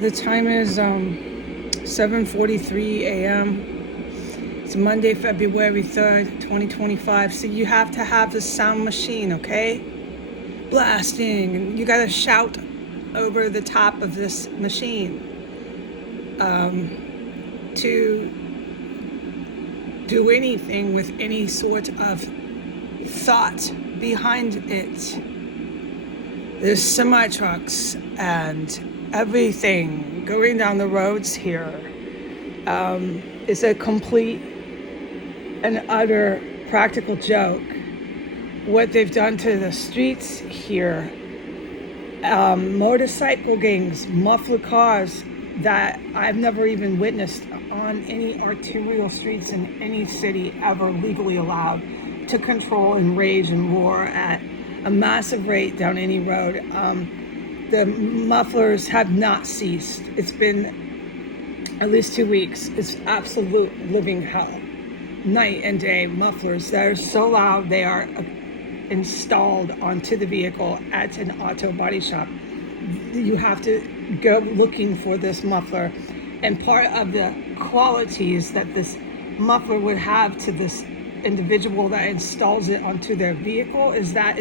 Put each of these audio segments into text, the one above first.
The time is 7:43 a.m. It's Monday, February 3rd, 2025. So you have to have the sound machine, okay? Blasting. And you gotta shout over the top of this machine to do anything with any sort of thought behind it. There's semi trucks and everything going down the roads here. It's a complete and utter practical joke what they've done to the streets here. Motorcycle gangs, muffler cars that I've never even witnessed on any arterial streets in any city ever legally allowed to control and rage and roar at a massive rate down any road. The mufflers have not ceased. It's been at least 2 weeks. It's absolute living hell. Night and day, mufflers that are so loud they are installed onto the vehicle at an auto body shop. You have to go looking for this muffler. And part of the qualities that this muffler would have to this individual that installs it onto their vehicle is that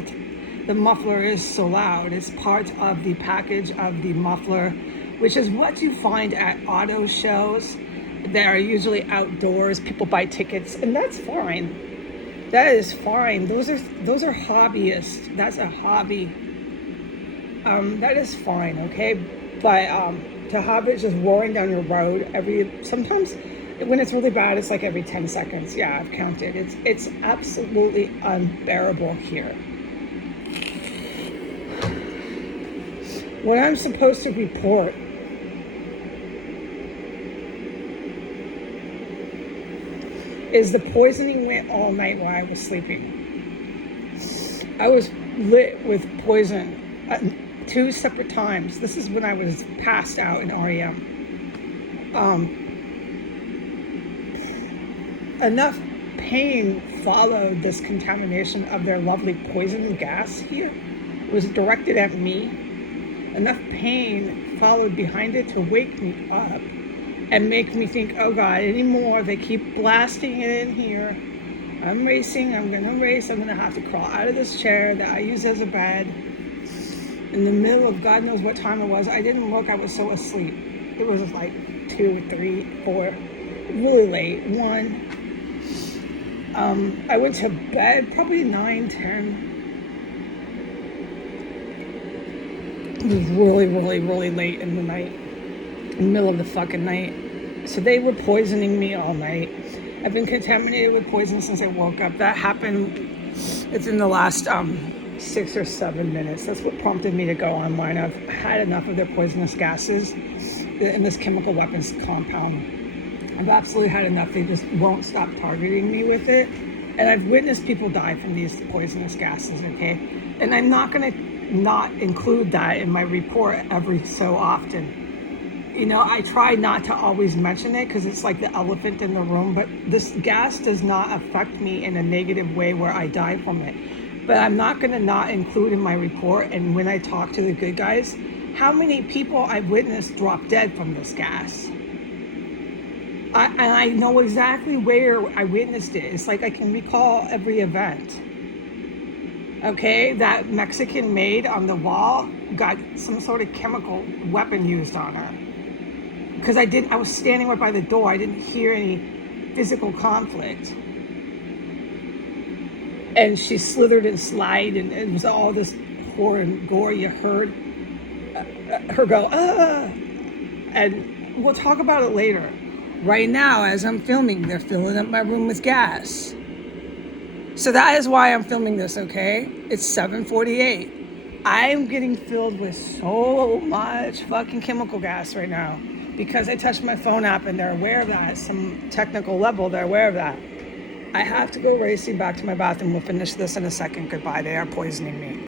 the muffler is so loud. It's part of the package of the muffler, which is what you find at auto shows that are usually outdoors. People buy tickets, and that's fine. That is fine. Those are hobbyists. That's a hobby. That is fine, okay? But to have it just roaring down your road sometimes when it's really bad, it's like every 10 seconds. Yeah, I've counted. It's absolutely unbearable here. What I'm supposed to report is the poisoning went all night while I was sleeping. I was lit with poison at 2 separate times. This is when I was passed out in REM. Enough pain followed this contamination of their lovely poison gas here. It was directed at me. Enough pain followed behind it to wake me up and make me think, oh God, anymore. They keep blasting it in here. I'm racing, I'm gonna race. I'm gonna have to crawl out of this chair that I use as a bed in the middle of God knows what time it was. I didn't look, I was so asleep. It was like 2, 3, 4, really late, 1. I went to bed probably 9, 10. It was really, really, really late in the night, in the middle of the fucking night. So they were poisoning me all night. I've been contaminated with poison since I woke up. That happened, it's in the last 6 or 7 minutes. That's what prompted me to go online. I've had enough of their poisonous gases in this chemical weapons compound. I've absolutely had enough. They just won't stop targeting me with it. And I've witnessed people die from these poisonous gases, okay? And I'm not gonna not include that in my report every so often. You know, I try not to always mention it because it's like the elephant in the room, but this gas does not affect me in a negative way where I die from it. But I'm not gonna not include in my report, and when I talk to the good guys, how many people I've witnessed drop dead from this gas. I know exactly where I witnessed it. It's like I can recall every event. Okay, that Mexican maid on the wall got some sort of chemical weapon used on her. Because I was standing right by the door. I didn't hear any physical conflict. And she slithered and slid, and it was all this horror and gore. You heard her go, ah! And we'll talk about it later. Right now, as I'm filming, they're filling up my room with gas. So that is why I'm filming this, okay? It's 7:48. I'm getting filled with so much fucking chemical gas right now because I touched my phone app and they're aware of that. At some technical level, they're aware of that. I have to go racing back to my bathroom. We'll finish this in a second. Goodbye. They are poisoning me.